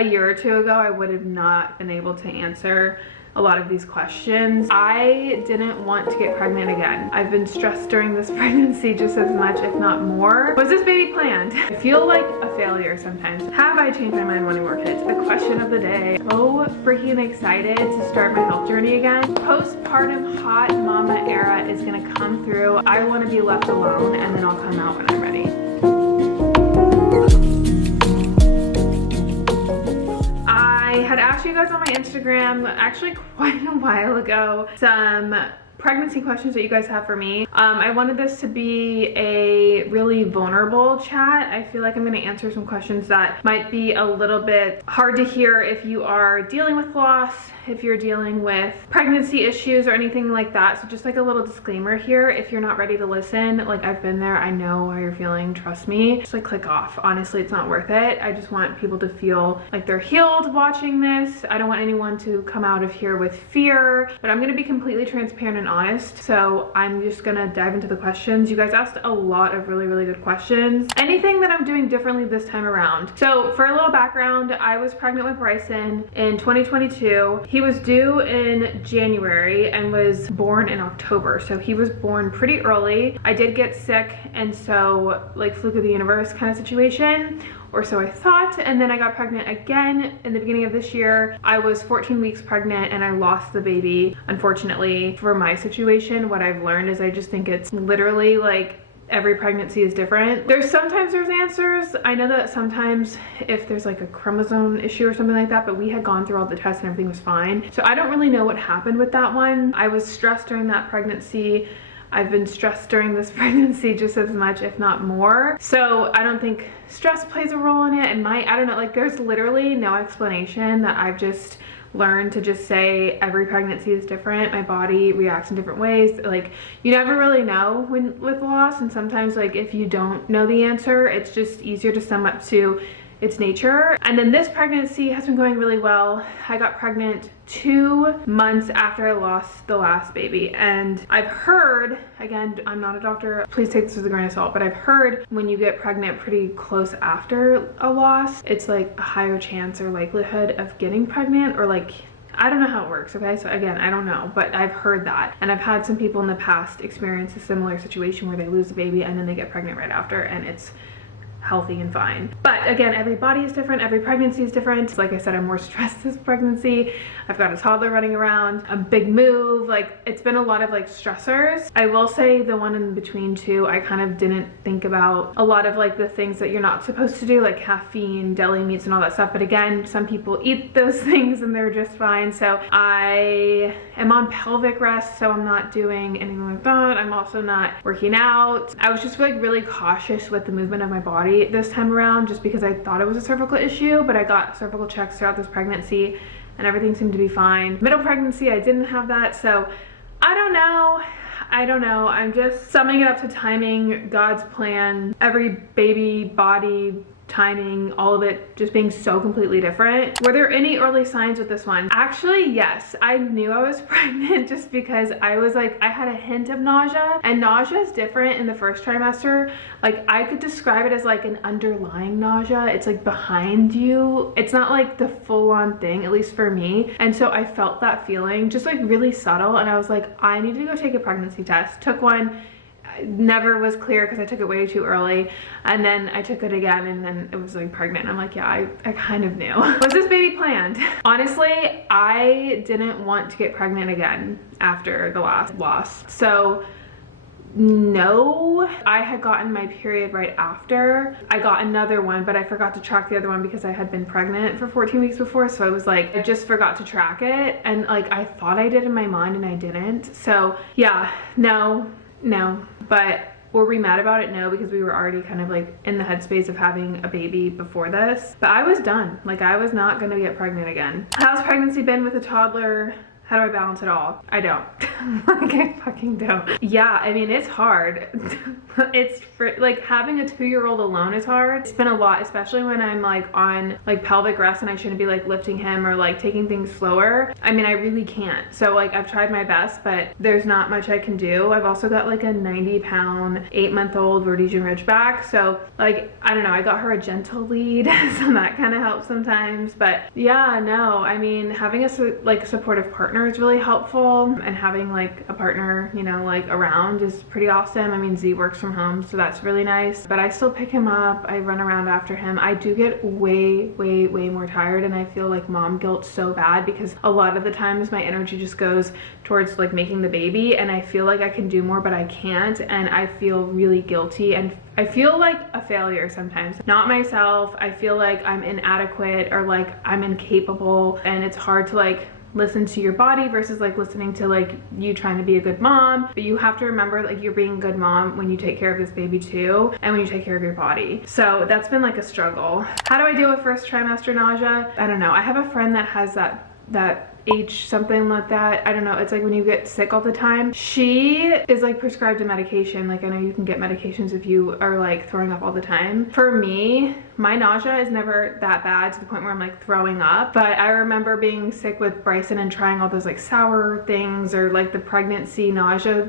a year or two ago, I would have not been able to answer a lot of these questions. I didn't want to get pregnant again. I've been stressed during this pregnancy just as much, if not more. Was this baby planned? I feel like a failure sometimes. Have I changed my mind wanting more kids? The question of the day. So freaking excited to start my health journey again. Postpartum hot mama era is gonna come through. I want to be left alone, and then I'll come out when I'm ready. I had asked you guys on my Instagram actually quite a while ago some pregnancy questions that you guys have for me. I wanted this to be a really vulnerable chat. I feel like I'm going to answer some questions that might be a little bit hard to hear if you are dealing with loss, if you're dealing with pregnancy issues or anything like that. So just like a little disclaimer here, if you're not ready to listen, like I've been there, I know how you're feeling, trust me, just like click off. Honestly, it's not worth it. I just want people to feel like they're healed watching this. I don't want anyone to come out of here with fear, but I'm going to be completely transparent and honest. So I'm just gonna dive into the questions. You guys asked a lot of really good questions. Anything that I'm doing differently this time around. So for a little background, I was pregnant with Bryson in 2022. He was due in January and was born in October. So he was born pretty early. I did get sick, and so like fluke of the universe kind of situation, or so I thought. And then I got pregnant again in the beginning of this year. I was 14 weeks pregnant and I lost the baby. Unfortunately, for my situation, what I've learned is I just think it's literally like every pregnancy is different. Sometimes there's answers. I know that sometimes if there's like a chromosome issue or something like that, but we had gone through all the tests and everything was fine. So I don't really know what happened with that one. I was stressed during that pregnancy. I've been stressed during this pregnancy just as much, if not more. So I don't think stress plays a role in it. And I don't know, like there's literally no explanation that I've just learned to just say every pregnancy is different. My body reacts in different ways. Like you never really know with loss. And sometimes like if you don't know the answer, it's just easier to sum up to its nature. And then this pregnancy has been going really well. I got pregnant 2 months after I lost the last baby. And I've heard, again, I'm not a doctor, please take this with a grain of salt, but I've heard when you get pregnant pretty close after a loss, it's like a higher chance or likelihood of getting pregnant, or like, I don't know how it works, okay? So again, I don't know, but I've heard that. And I've had some people in the past experience a similar situation where they lose a baby and then they get pregnant right after, and it's healthy and fine. But again, every body is different, every pregnancy is different. Like I said, I'm more stressed this pregnancy. I've got a toddler running around, a big move, like it's been a lot of like stressors. I will say the one in between too, I kind of didn't think about a lot of like the things that you're not supposed to do, like caffeine, deli meats and all that stuff. But again, some people eat those things and they're just fine. So I am on pelvic rest, so I'm not doing anything like that. I'm also not working out. I was just like really cautious with the movement of my body this time around, just because I thought it was a cervical issue, but I got cervical checks throughout this pregnancy and everything seemed to be fine. Middle pregnancy, I didn't have that. So I don't know. I'm just summing it up to timing, God's plan, every baby body, timing, all of it just being so completely different. Were there any early signs with this one? Actually, yes. I knew I was pregnant just because I was like, I had a hint of nausea, and nausea is different in the first trimester. Like I could describe it as like an underlying nausea. It's like behind you. It's not like the full-on thing, at least for me. And so I felt that feeling just like really subtle, and I was like, I need to go take a pregnancy test. Took one. Never was clear because I took it way too early, and then I took it again and then it was like pregnant. I'm like, yeah, I kind of knew. Was this baby planned? Honestly, I didn't want to get pregnant again after the last loss. So no, I had gotten my period right after. I got another one, but I forgot to track the other one because I had been pregnant for 14 weeks before. So I was like, I just forgot to track it, and like I thought I did in my mind and I didn't. So yeah, no, but were we mad about it? No, because we were already kind of like in the headspace of having a baby before this. But I was done. Like I was not gonna get pregnant again. How's pregnancy been with a toddler? How do I balance it all? I don't. Like, I fucking don't. Yeah, I mean, it's hard. It's like having a 2-year-old alone is hard. It's been a lot, especially when I'm like on like pelvic rest and I shouldn't be like lifting him or like taking things slower. I mean, I really can't. So like I've tried my best, but there's not much I can do. I've also got like a 90-pound, 8-month-old Rhodesian Ridgeback. So like, I don't know, I got her a gentle lead, so that kind of helps sometimes. But yeah, no, I mean, having a supportive partner is really helpful, and having like a partner, you know, like around is pretty awesome. I mean, Z works from home, so that's really nice, but I still pick him up. I run around after him. I do get way more tired, and I feel like mom guilt so bad because a lot of the times my energy just goes towards like making the baby, and I feel like I can do more, but I can't, and I feel really guilty, and I feel like a failure sometimes. Not myself. I feel like I'm inadequate or like I'm incapable, and it's hard to like listen to your body versus like listening to like you trying to be a good mom. But you have to remember like you're being a good mom when you take care of this baby too, and when you take care of your body. So that's been like a struggle. How do I deal with first trimester nausea? I don't know. I have a friend that has that H something like that. I don't know. It's like when you get sick all the time. She is like prescribed a medication. Like I know you can get medications if you are like throwing up all the time. For me, my nausea is never that bad to the point where I'm like throwing up. But I remember being sick with Bryson and trying all those like sour things or like the pregnancy nausea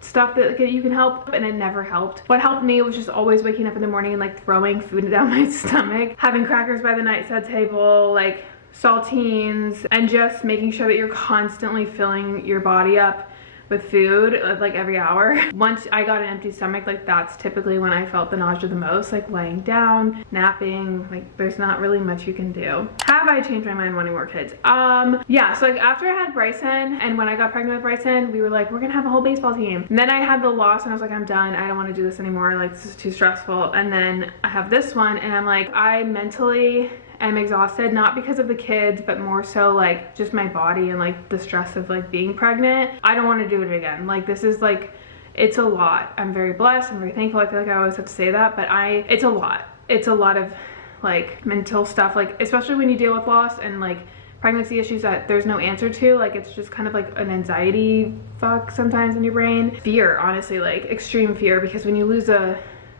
stuff that you can help, and it never helped. What helped me was just always waking up in the morning and like throwing food down my stomach, having crackers by the nightstand table, like saltines, and just making sure that you're constantly filling your body up with food like every hour. Once I got an empty stomach, like that's typically when I felt the nausea the most, like laying down, napping. Like there's not really much you can do. Have I changed my mind wanting more kids? Yeah, so like after I had Bryson, and when I got pregnant with Bryson, we were like, we're gonna have a whole baseball team. And then I had the loss, and I was like, I'm done. I don't want to do this anymore. Like this is too stressful. And then I have this one, and I'm like, I mentally am exhausted, not because of the kids, but more so like just my body and like the stress of like being pregnant. I don't want to do it again. Like this is like, it's a lot. I'm very blessed. I'm very thankful. I feel like I always have to say that, but it's a lot. It's a lot of like mental stuff, like especially when you deal with loss and like pregnancy issues that there's no answer to. Like it's just kind of like an anxiety fuck sometimes in your brain. Fear, honestly, like extreme fear, because when you lose a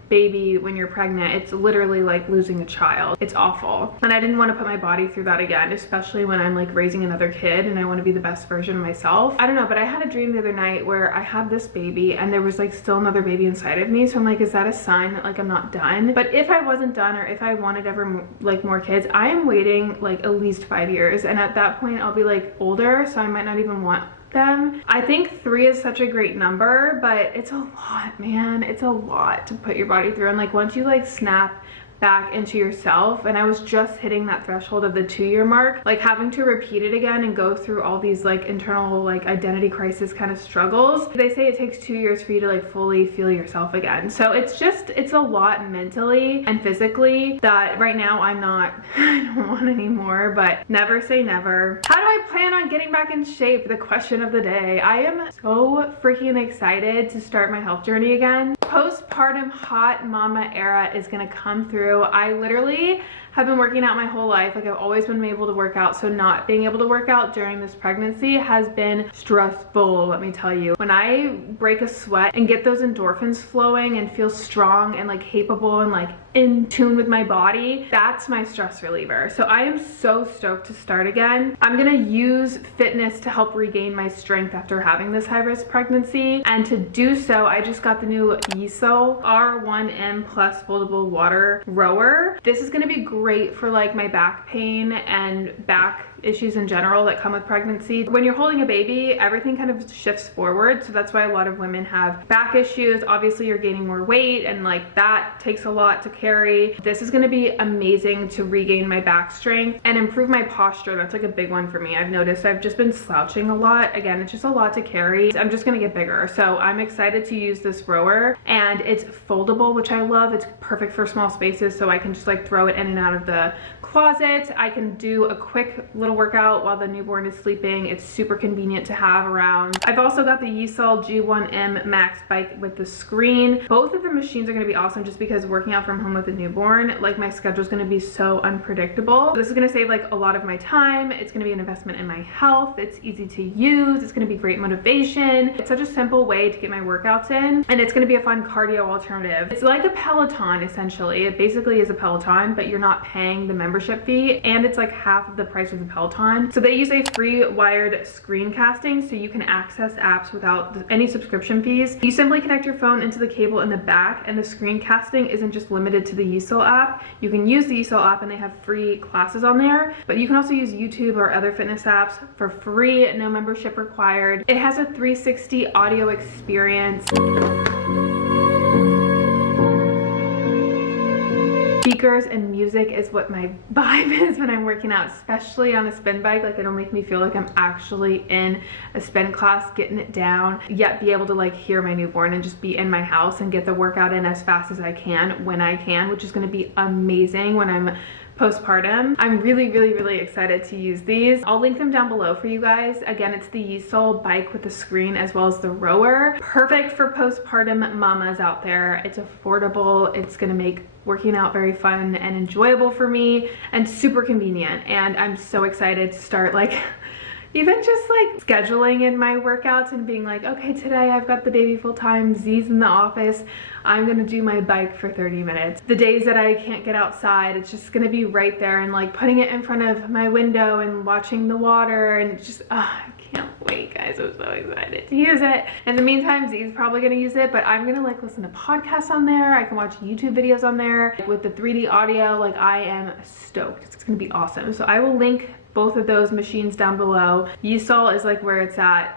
baby when you're pregnant, it's literally like losing a child. It's awful, and I didn't want to put my body through that again, especially when I'm like raising another kid and I want to be the best version of myself. I don't know, but I had a dream the other night where I had this baby and there was like still another baby inside of me, so I'm like, is that a sign that like I'm not done? But if I wasn't done, or if I wanted ever like more kids, I am waiting like at least 5 years, and at that point I'll be like older, so I might not even want them. I think 3 is such a great number, but it's a lot, man. It's a lot to put your body through, and like once you like snap back into yourself, and I was just hitting that threshold of the 2-year mark, like having to repeat it again and go through all these like internal like identity crisis kind of struggles. They say it takes 2 years for you to like fully feel yourself again. So it's a lot mentally and physically that right now I don't want anymore, but never say never. How do I plan on getting back in shape? The question of the day. I am so freaking excited to start my health journey again. Postpartum hot mama era is gonna come through. I literally have been working out my whole life. Like I've always been able to work out, so not being able to work out during this pregnancy has been stressful, let me tell you. When I break a sweat and get those endorphins flowing and feel strong and like capable and like in tune with my body, that's my stress reliever. So I am so stoked to start again. I'm gonna use fitness to help regain my strength after having this high-risk pregnancy, and to do so I just got the new yesoul R1M Plus foldable water rower. This is gonna be great for like my back pain and back issues in general that come with pregnancy. When you're holding a baby, everything kind of shifts forward, so that's why a lot of women have back issues. Obviously you're gaining more weight, and like that takes a lot to carry. This is going to be amazing to regain my back strength and improve my posture. That's like a big one for me. I've noticed I've just been slouching a lot. Again, it's just a lot to carry. I'm just going to get bigger, so I'm excited to use this rower, and it's foldable, which I love. It's perfect for small spaces, so I can just like throw it in and out of the closet. I can do a quick little little workout while the newborn is sleeping. It's super convenient to have around. I've also got the yesoul G1M Max bike with the screen. Both of the machines are going to be awesome just because working out from home with a newborn, like my schedule is going to be so unpredictable. This is going to save like a lot of my time. It's going to be an investment in my health. It's easy to use. It's going to be great motivation. It's such a simple way to get my workouts in, and it's going to be a fun cardio alternative. It's like a Peloton essentially. It basically is a Peloton, but you're not paying the membership fee, and it's like half of the price of the Peloton. So they use a free wired screencasting, so you can access apps without any subscription fees. You simply connect your phone into the cable in the back, and the screencasting isn't just limited to the yesoul app. You can use the yesoul app and they have free classes on there, but you can also use YouTube or other fitness apps for free, no membership required. It has a 360 audio experience. Speakers and music is what my vibe is when I'm working out, especially on a spin bike. Like, it'll make me feel like I'm actually in a spin class, getting it down, yet be able to like hear my newborn and just be in my house and get the workout in as fast as I can when I can, which is going to be amazing when I'm postpartum. I'm really excited to use these. I'll link them down below for you guys. Again, it's the yesoul bike with the screen as well as the rower. Perfect for postpartum mamas out there. It's affordable. It's gonna make working out very fun and enjoyable for me, and super convenient. And I'm so excited to start like even just like scheduling in my workouts and being like, okay, today I've got the baby full time, Z's in the office, I'm gonna do my bike for 30 minutes. The days that I can't get outside, it's just gonna be right there, and like putting it in front of my window and watching the water, and just, I can't wait, guys. I'm so excited to use it. In the meantime, Z's probably gonna use it, but I'm gonna like listen to podcasts on there. I can watch YouTube videos on there with the 3D audio. Like, I am stoked. It's gonna be awesome. So I will link both of those machines down below. yesoul is like where it's at.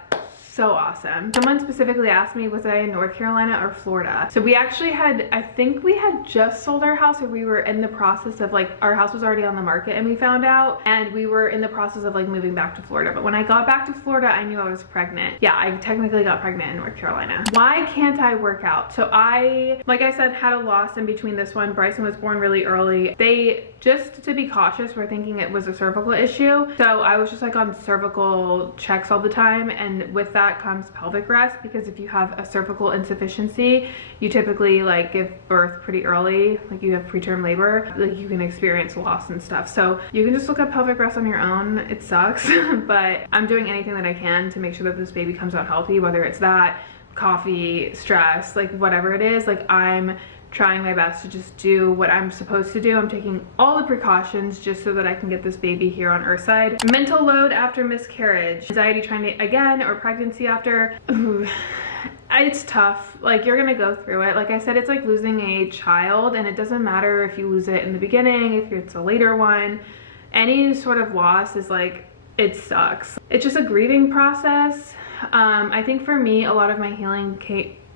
So awesome. Someone specifically asked me, was I in North Carolina or Florida? So we actually had, I think we had just sold our house, or we were in the process of like, our house was already on the market and we found out, and we were in the process of like moving back to Florida. But when I got back to Florida, I knew I was pregnant. Yeah, I technically got pregnant in North Carolina. Why can't I work out? So I, like I said, had a loss in between this one. Bryson was born really early. They, just to be cautious, were thinking it was a cervical issue. So I was just like on cervical checks all the time, and with that comes pelvic rest, because if you have a cervical insufficiency, you typically like give birth pretty early, like you have preterm labor, like you can experience loss and stuff. So you can just look up pelvic rest on your own. It sucks, but I'm doing anything that I can to make sure that this baby comes out healthy, whether it's that, coffee, stress, like whatever it is. Like, I'm trying my best to just do what I'm supposed to do. I'm taking all the precautions just so that I can get this baby here on Earthside. Mental load after miscarriage, anxiety trying to again, or pregnancy after. Ooh, it's tough. Like, you're gonna go through it. Like I said, it's like losing a child, and it doesn't matter if you lose it in the beginning, if it's a later one. Any sort of loss is like, it sucks. It's just a grieving process. I think for me, a lot of my healing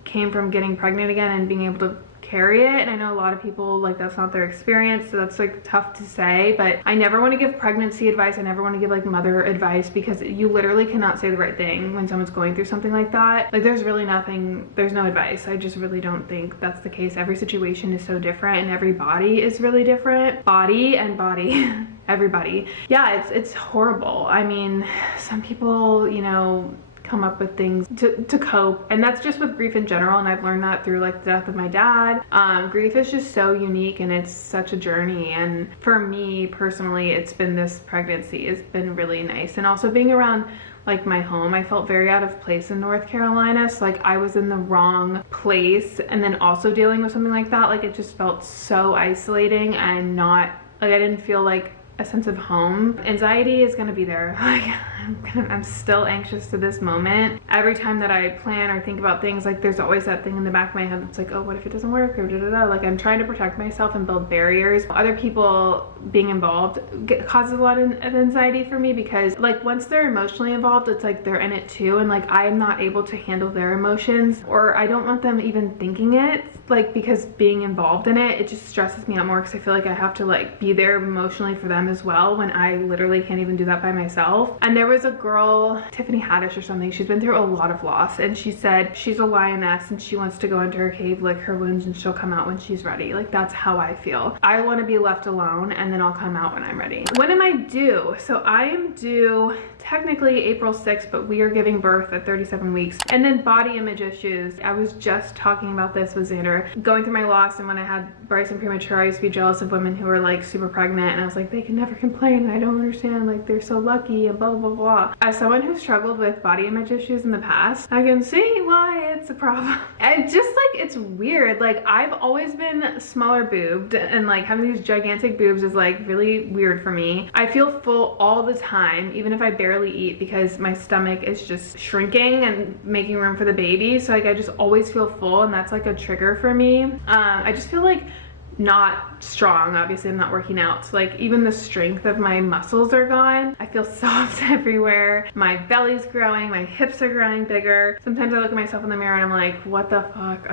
came from getting pregnant again and being able to carry it. And I know a lot of people, like, that's not their experience, so that's like tough to say. But I never want to give pregnancy advice. I never want to give like mother advice, because you literally cannot say the right thing when someone's going through something like that. Like, there's really nothing, there's no advice. I just really don't think that's the case. Every situation is so different, and every body is really different. Body and body. Everybody. Yeah, it's horrible. I mean, some people, you know, come up with things to cope, and that's just with grief in general. And I've learned that through like the death of my dad. Grief is just so unique, and it's such a journey. And for me personally, it's been, this pregnancy has been really nice. And also being around like my home, I felt very out of place in North Carolina. So like, I was in the wrong place, and then also dealing with something like that, like it just felt so isolating, and not like, I didn't feel like a sense of home. Anxiety is gonna be there. Like, I'm still anxious to this moment. Every time that I plan or think about things, like there's always that thing in the back of my head that's like, oh, what if it doesn't work, or da-da-da. Like, I'm trying to protect myself and build barriers. Other people being involved causes a lot of anxiety for me, because like, once they're emotionally involved, it's like they're in it too, and like, I'm not able to handle their emotions, or I don't want them even thinking it, like, because being involved in it, it just stresses me out more, because I feel like I have to like be there emotionally for them as well, when I literally can't even do that by myself. And there was was a girl, Tiffany Haddish or something, she's been through a lot of loss, and she said she's a lioness and she wants to go into her cave, lick her wounds, and she'll come out when she's ready. Like, that's how I feel. I want to be left alone, and then I'll come out when I'm ready. When am I due? So I am due technically April 6th, but we are giving birth at 37 weeks. And then body image issues. I was just talking about this with Xander, going through my loss, and when I had Bryson premature, I used to be jealous of women who were like super pregnant, and I was like, they can never complain. I don't understand, like they're so lucky and blah, blah, blah. As someone who struggled with body image issues in the past, I can see why it's a problem. And just like, it's weird. Like, I've always been smaller boobed, and like having these gigantic boobs is like really weird for me. I feel full all the time, even if I barely eat, because my stomach is just shrinking and making room for the baby. So like, I just always feel full, and that's like a trigger for me. I just feel like not strong. Obviously I'm not working out, so like even the strength of my muscles are gone. I feel soft everywhere. My belly's growing, my hips are growing bigger. Sometimes I look at myself in the mirror and I'm like, what the fuck?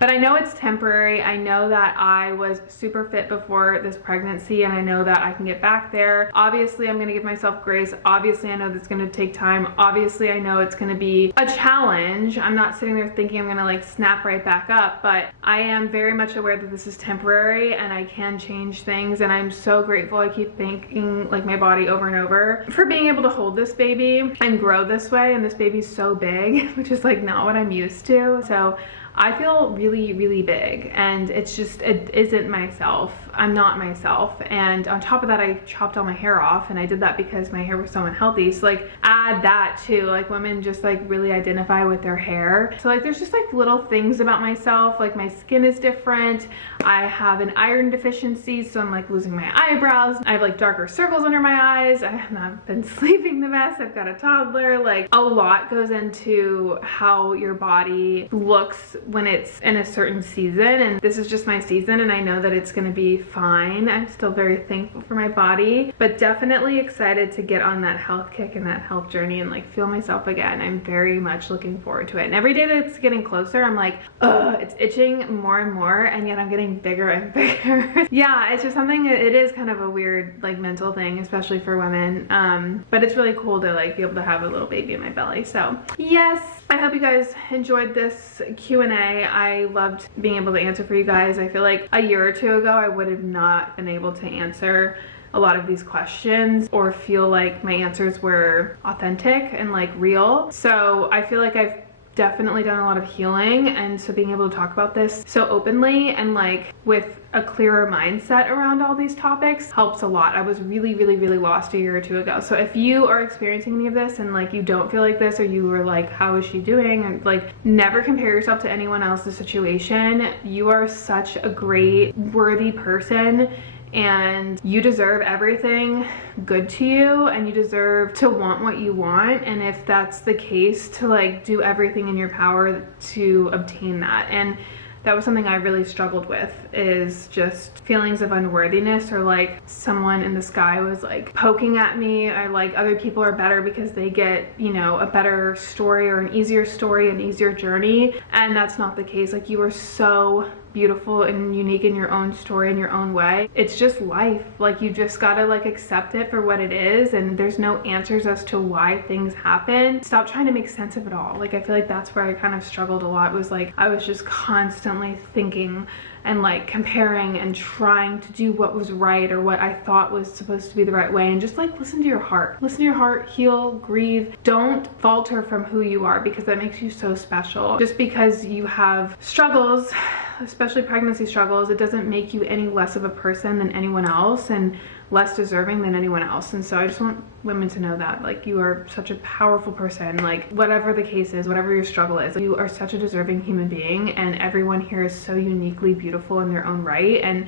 But I know it's temporary. I know that I was super fit before this pregnancy, and I know that I can get back there. Obviously I'm gonna give myself grace. Obviously I know that's gonna take time. Obviously I know it's gonna be a challenge. I'm not sitting there thinking I'm gonna like snap right back up, but I am very much aware that this is temporary and I can change things, and I'm so grateful. I keep thanking like my body over and over for being able to hold this baby and grow this way, and this baby's so big, which is like not what I'm used to. So I feel really, really big, and it's just, it isn't myself. I'm not myself. And on top of that, I chopped all my hair off, and I did that because my hair was so unhealthy. So like, add that to like, women just like really identify with their hair. So like, there's just like little things about myself. Like, my skin is different. I have an iron deficiency, so I'm like losing my eyebrows. I have like darker circles under my eyes. I have not been sleeping the best. I've got a toddler. Like, a lot goes into how your body looks when it's in a certain season, and this is just my season, and I know that it's gonna be fine. I'm still very thankful for my body, but definitely excited to get on that health kick and that health journey and like feel myself again. I'm very much looking forward to it, and every day that it's getting closer, I'm like, ugh, it's itching more and more, and yet I'm getting bigger and bigger. Yeah, it's just something, it is kind of a weird like mental thing, especially for women, but it's really cool to like be able to have a little baby in my belly. So yes, I hope you guys enjoyed this Q&A. I loved being able to answer for you guys. I feel like a year or two ago, I would have not been able to answer a lot of these questions or feel like my answers were authentic and like real. So I feel like I've definitely done a lot of healing, and so being able to talk about this so openly and like with a clearer mindset around all these topics helps a lot. I was really, really, really lost a year or two ago. So if you are experiencing any of this and like you don't feel like this, or you were like, how is she doing? And like, never compare yourself to anyone else's situation. You are such a great, worthy person, and you deserve everything good to you, and you deserve to want what you want. And if that's the case, to like do everything in your power to obtain that. And that was something I really struggled with, is just feelings of unworthiness, or like someone in the sky was like poking at me, or like other people are better because they get, you know, a better story or an easier journey. And that's not the case. Like, you are so beautiful and unique in your own story, in your own way. It's just life. Like, you just gotta like accept it for what it is, and there's no answers as to why things happen. Stop trying to make sense of it all. Like, I feel like that's where I kind of struggled a lot, was like I was just constantly thinking and like comparing and trying to do what was right, or what I thought was supposed to be the right way. And just like, listen to your heart. Listen to your heart, heal, grieve. Don't falter from who you are, because that makes you so special. Just because you have struggles, especially pregnancy struggles, it doesn't make you any less of a person than anyone else, and less deserving than anyone else. And so I just want women to know that, like, you are such a powerful person. Like, whatever the case is, whatever your struggle is, you are such a deserving human being, and everyone here is so uniquely beautiful in their own right. And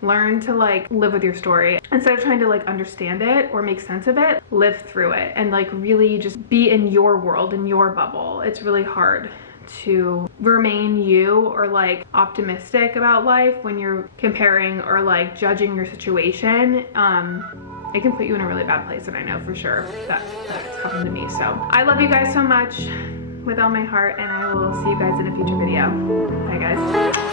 learn to like live with your story instead of trying to like understand it or make sense of it. Live through it and like really just be in your world, in your bubble. It's really hard to remain you or like optimistic about life when you're comparing or like judging your situation. It can put you in a really bad place, and I know for sure that it's happened to me. So I love you guys so much with all my heart, and I will see you guys in a future video. Bye guys.